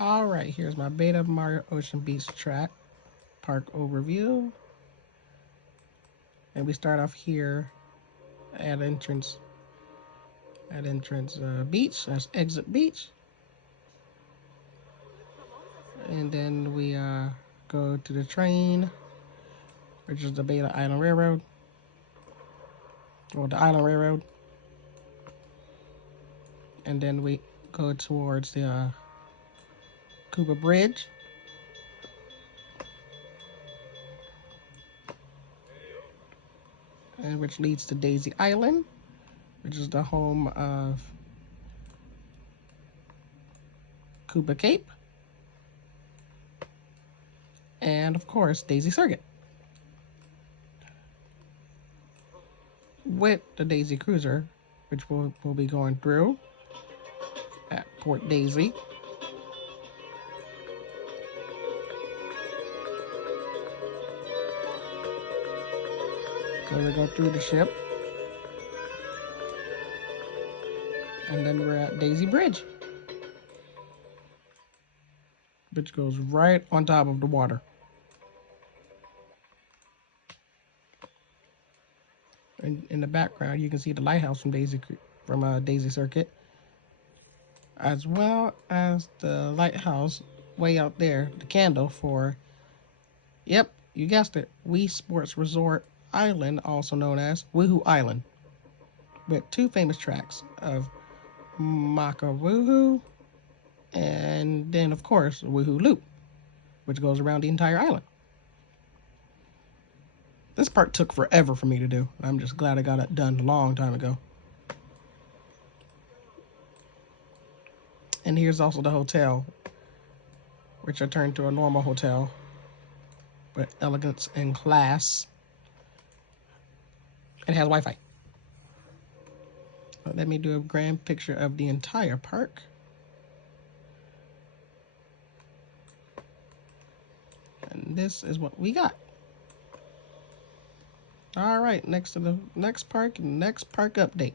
Alright, here's my beta Mario Ocean Beach track park overview. And we start off here at entrance beach. That's exit beach. And then we go to the train, which is the Beta Island Railroad. Or the Island Railroad. And then we go towards the Koopa Bridge. And which leads to Daisy Island, which is the home of Koopa Cape. And of course, Daisy Circuit. With the Daisy Cruiser, which we'll be going through at Port Daisy. So we go through the ship. And then we're at Daisy Bridge, which goes right on top of the water. And in the background, you can see the lighthouse from Daisy Circuit, as well as the lighthouse way out there, the candle for, yep, you guessed it, Wii Sports Resort Island, also known as Woohoo Island, with two famous tracks of Maka Woohoo, and then of course Woohoo Loop, which goes around the entire island. This part took forever for me to do. I'm just glad I got it done a long time ago. And here's also the hotel, which I turned to a normal hotel with elegance and class. It has Wi-Fi. Let me do a grand picture of the entire park. And this is what we got. All right, next park update.